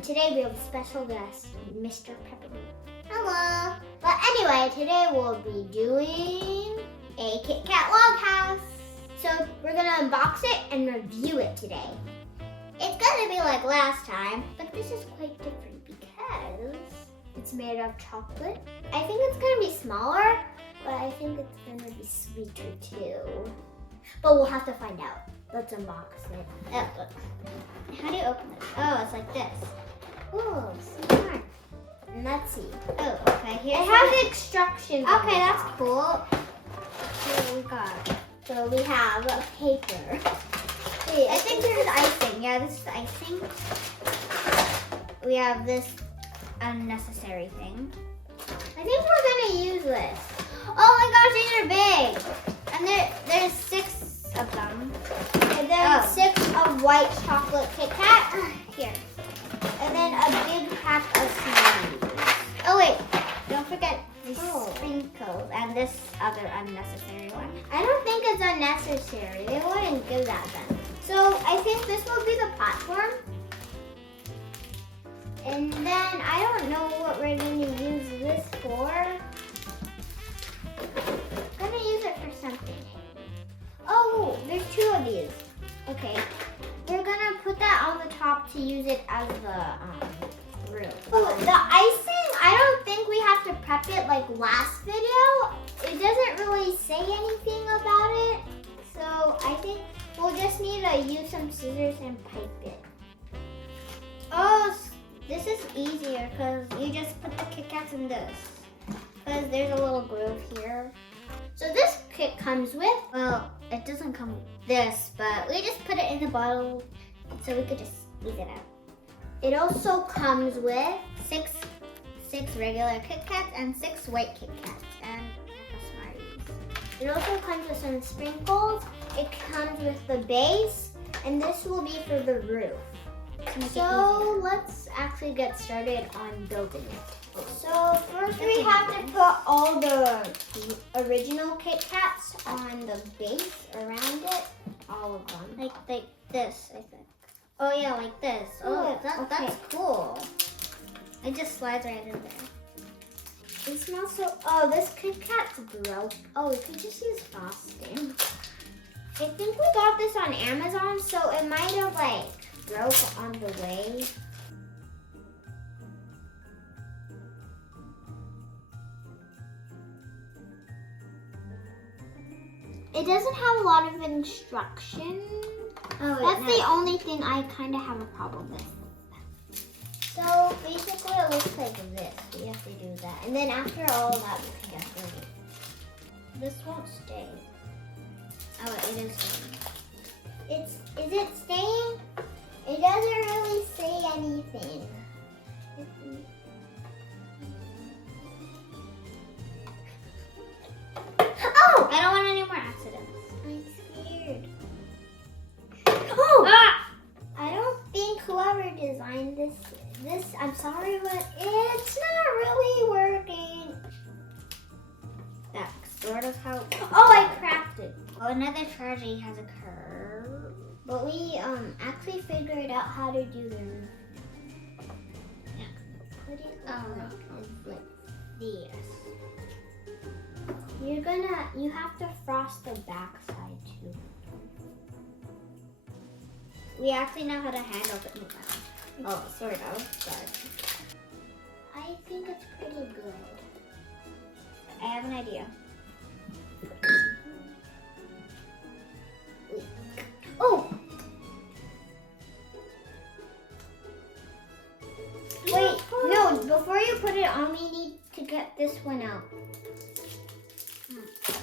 And today we have a special guest, Mr. Peppermint. Hello. But anyway, today we'll be doing a Kitkat log house. So we're gonna unbox it and review it today. It's gonna be like last time, but this is quite different because it's made of chocolate. I think it's gonna be smaller, but I think it's gonna be sweeter too. But we'll have to find out. Let's unbox it. Oh, how do you open it? Oh, it's like this. Oh, smart. And let's see. Oh, okay. Here it has instructions. Okay, that's cool. What we got? So we have a paper. Wait, I think this is icing. Yeah, this is icing. We have this unnecessary thing. I think we're gonna use this. Oh my gosh, these are big. And there's 6 of them. And then 6 of white chocolate Kitkat. Here. And then a big pack of Smarties. Oh wait, don't forget the sprinkles and this other unnecessary one. I don't think it's unnecessary. They wouldn't give that then. So I think this will be the platform. And then I don't know what we're going to use this for. I'm going to use it for something. Oh, there's 2 of these. Okay. We're going to put that on the top to use it as the roof. Oh, the icing, I don't think we have to prep it like last video. It doesn't really say anything about it. So I think we'll just need to use some scissors and pipe it. Oh, this is easier because you just put the Kitkats in this. Because there's a little groove here. So this kit comes with, well, it doesn't come with this, but we just put it in the bottle so we could just squeeze it out. It also comes with six regular Kitkats and 6 white Kitkats and Smarties. It also comes with some sprinkles. It comes with the base, and this will be for the roof. So let's actually get started on building it. So first we have to put all the original Kitkats on the base around it. All of them. Like this, I think. Oh yeah, like this. Oh, that's cool. It just slides right in there. It smells so, oh, this Kitkat's broke. Oh, we could just use frosting. I think we got this on Amazon, so it might have like broke on the way. It doesn't have a lot of instruction. Oh, that's the only thing I kind of have a problem with. So basically it looks like this. We have to do that. And then after all of that, we can get ready. This won't stay. Oh, it is staying. Is it staying? It doesn't really say anything. Oh! I don't want any more accidents. I'm scared. Oh! Ah! I don't think whoever designed this, I'm sorry, but it's not really working. That's sort of how, oh, I cracked it. Oh, another tragedy has occurred. But we actually figured out how to do the roof. Put it like this. You have to frost the back side too. We actually know how to handle it now. Oh, sort of, but I think it's pretty good. I have an idea. Oh! Wait, no, before you put it on, we need to get this one out.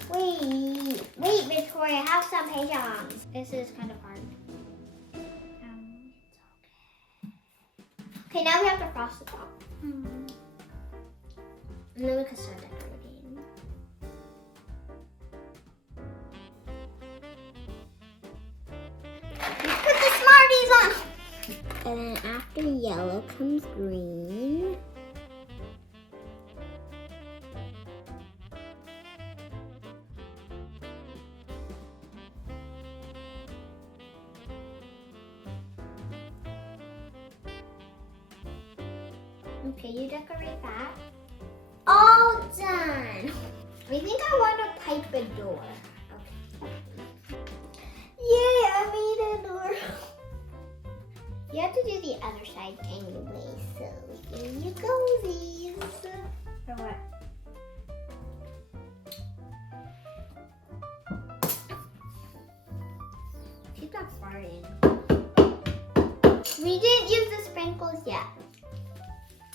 Wait, Victoria, have some patience. This is kind of hard. Okay, now we have to frost the top. And then we can start decorating. Put the Smarties on! And then after yellow comes green. Okay, you decorate that. All done. I think I want to pipe a door. Okay. Yay, I made a door. You have to do the other side anyway, so here you go, these. For what? She's not farting. We didn't use the sprinkles yet.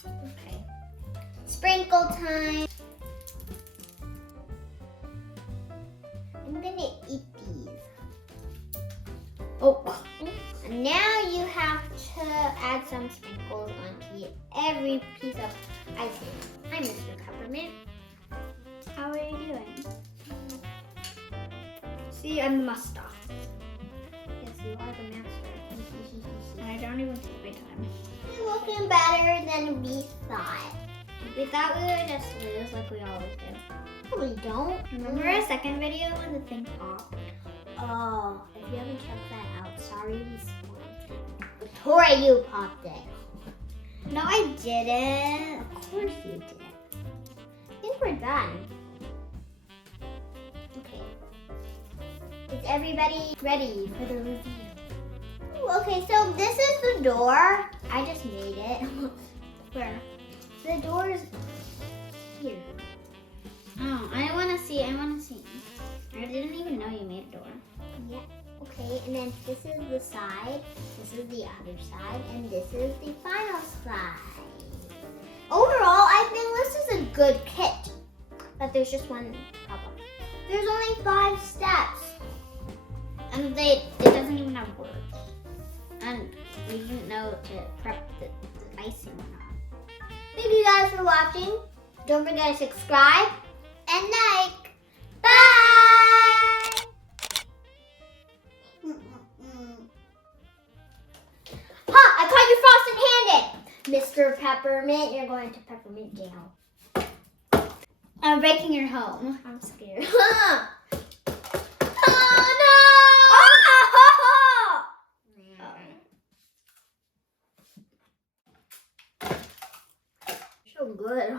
Okay. Sprinkle time. I'm gonna eat these. Oh. And now you have to add some sprinkles onto every piece of icing. Hi, Mr. Peppermint. How are you doing? See, I'm the master. Yes, you are the master. And I don't even take my time. You're looking better than we thought. We thought we would just lose like we always do. No, we don't. Remember our second video when the thing popped? Oh, if you haven't checked that out, sorry we spoiled it. Victoria, you popped it. No, I didn't. Of course you did. I think we're done. Okay. Is everybody ready for the review? Okay, so this is the door. I just made it. Where? The door is here. Oh, I want to see. I didn't even know you made a door. Yeah. Okay, and then this is the side. This is the other side. And this is the final side. Overall, I think this is a good kit. But there's just one problem. There's only 5 steps. And it doesn't even have words. And we didn't know to prep the icing or not. Thank you guys for watching. Don't forget to subscribe and like. Bye! Ha! I caught you frosted-handed! Mr. Peppermint, you're going to peppermint jail. I'm breaking your home. I'm scared. Oh no! So good.